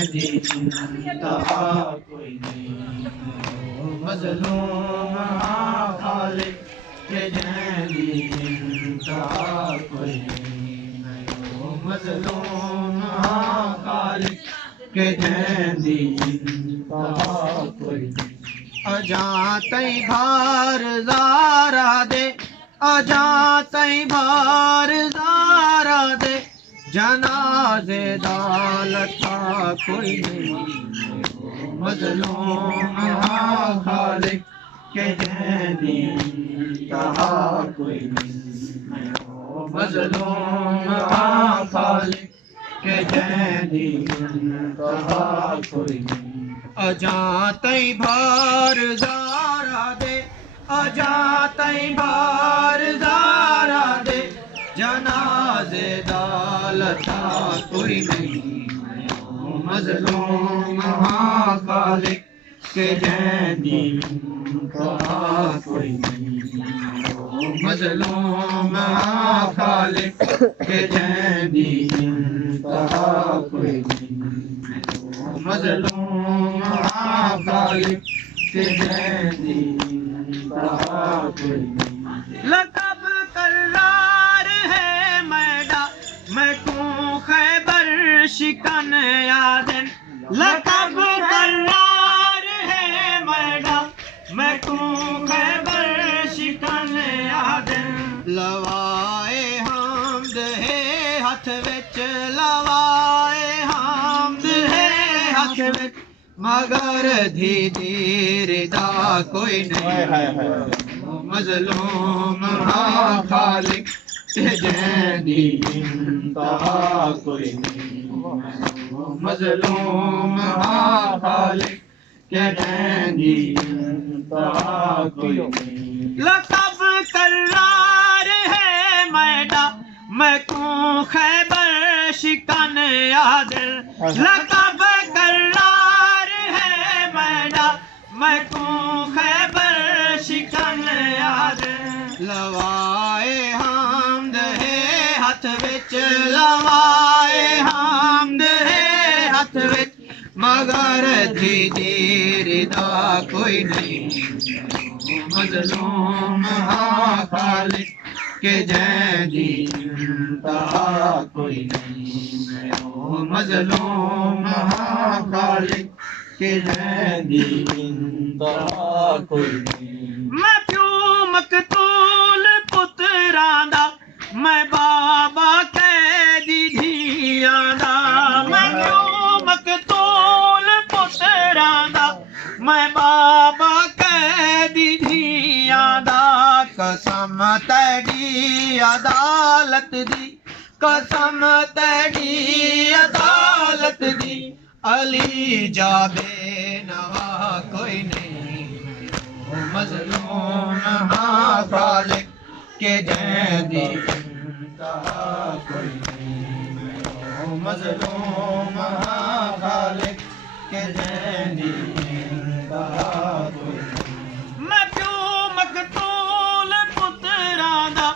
जैंदी इंतहा कोई नहीं। मज़लूम खालिक के जैंदी इंतहा कोई नहीं। मज़लूम खालिक के जैंदी इंतहा कोई नहीं। अजा तई भार ज़ारा दे, अजा तई भार ज़ारा दे, जनाज़े दालता कोई नहीं। मज़लूम खालिक के जैंदी इंतहा कोई नहीं। मज़लूम खालिक के जैंदी इंतहा कोई नहीं। अजा तई भार ज़ारा दे, अजा तई भार ज़ारा दे, जनाज़े दालता कोई नहीं। मज़लूम खालिक के जैंदी इंतहा कोई नहीं। मज़लूम खालिक के जैंदी इंतहा कोई नहीं। मज़लूम खालिक के जैंदी इंतहा कोई नहीं। लक़ब करार है मैडा मैं तूं खैबर शिकन यादन। लक़ब करार है मैडा मैं तूं खैबर शिकन यादन। लवाए हमद है हथ विच, लवाए हमद है हथ विच, मगर धी देर दा कोई नहीं। मज़लूम खालिक के जैंदी इंतहा कोई नहीं। मज़लूम खालिक के जैंदी इंतहा कोई नहीं। लक़ब करार है मैडा मैं तूं खैबर शिकन यादिल। लक़ब करार है मैडा मैं तूं खैबर शिकन यादिल। लवाए हमद है हथ विच, लवाए हमद है हथ विच, मगर धी देर दा कोई नहीं। मज़लूम खालिक के जैंदी इंतहा कोई नहीं। मज़लूम खालिक के जैंदी इंतहा कोई नहीं। मैं प्यों मकतूल पुत्रां दा मैं बाबा कैदी धियां दा। मैं प्यों मकतूल पुत्रां दा मैं बाबा कैदी धियां दा। कसम तेरी अदालत दी, कसम तेरी अदालत दी, अली जाबे नवा कोई नहीं। मज़लूम खालिक के जैंदी इंतहा कोई नहीं। मज़लूम खालिक के जैंदी इंतहा कोई नहीं। मैं प्यों मकतूल पुत्रां दा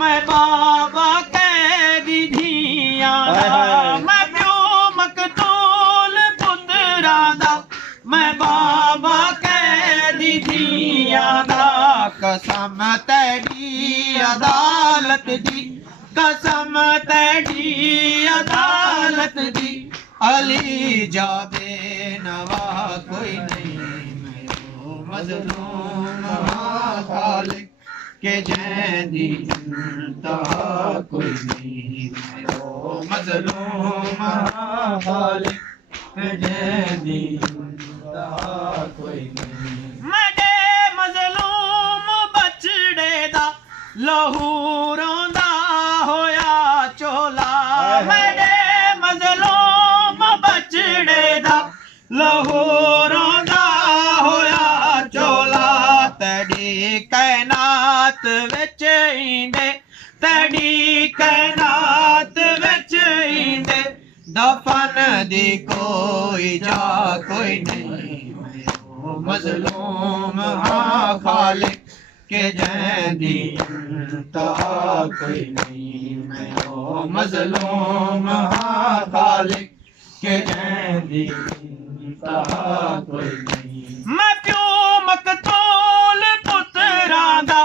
मैं बाबा कैदी धियां दा। मैं प्यों मकतूल पुत्रां दा मैं बाबा कैदी धियां दा। कसम तेरी अदालत दी, कसम तेरी अदालत दी, अली जाबे नवा कोई नहीं। मज़लूम खालिक के जैंदी इंतहा कोई नहीं। मज़लूम खालिक के जैंदी इंतहा कोई नहीं। मेरे मज़लूम बछड़े दा लहू रोंदा होया चोला। मेरे मज़लूम बछड़े दा लहू रोंदा होया चोला। तेरी कैनात विच इंदे, तेरी कैनात विच इंदे, दफन दी कोई जा कोई नहीं। मज़लूम खालिक के जैंदी इंतहा कोई नहीं। मज़लूम खालिक के जैंदी इंतहा कोई नहीं। मैं प्यो मकतूल पुत्रां दा,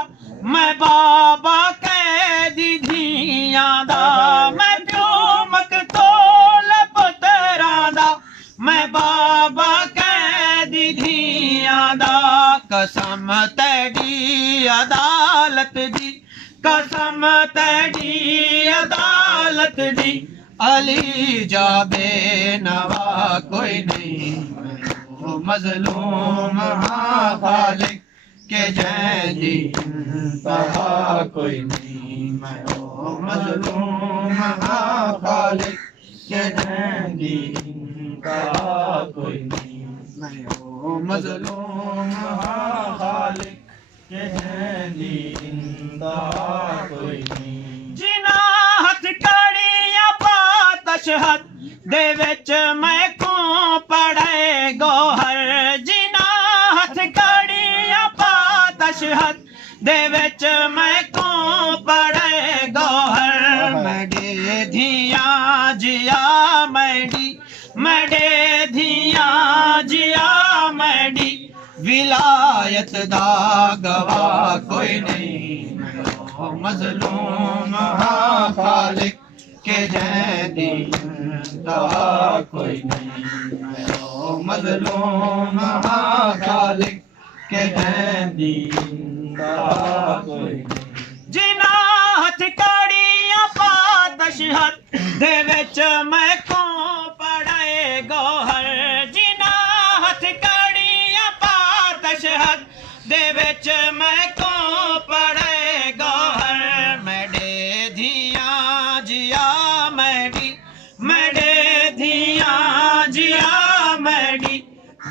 मैं बाबा कैदी धियां दा। मैं प्यो मकतूल पुत्रां दा, मैं बाबा कैदी धियां दा। कसम तेरी अदालत दी, कसम तेरी अदालत दी, अली जाबे नवा कोई नहीं। मैं मजलूम हाँ खालिक के जैंदी इंतहा कोई नहीं। मैं मजलूम हाँ खालिक के जैंदी इंतहा कोई नहीं। मैं मजलूम हाँ खालिक के जैंदी इंतहा कोई नहीं। जिना हथ कड़ियां पात शहद दे विच मैं को पढ़े गोहर। जिना हथ कड़ियां पात शहद दे विच मैं को पढ़े गोहर। मैडे धियां जिया मैडी, मैडे धियां जिया मैडी, विलायत दा गवाह कोई नहीं। मैं मजलूम हाँ खालिक के जैंदी इंतहा कोई नहीं। मैं मजलूम हाँ खालिक के जैंदी इंतहा कोई नहीं। जिना हथ कड़ियां पात शहद दे विच मैं को पढ़े गोहर। जिना हथ कड़ियां पात शहद दे विच मैं को पढ़े गोहर। मैडे धियां जिया मैडी, मैडे धियां जिया मैडी,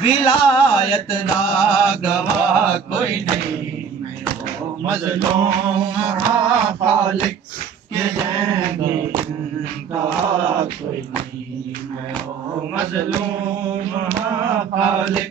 विलायत दा गवाह कोई नहीं। मैं मजलूम हाँ खालिक के जैंदी इंतहा कोई नहीं। मैं मजलूम हाँ खालिक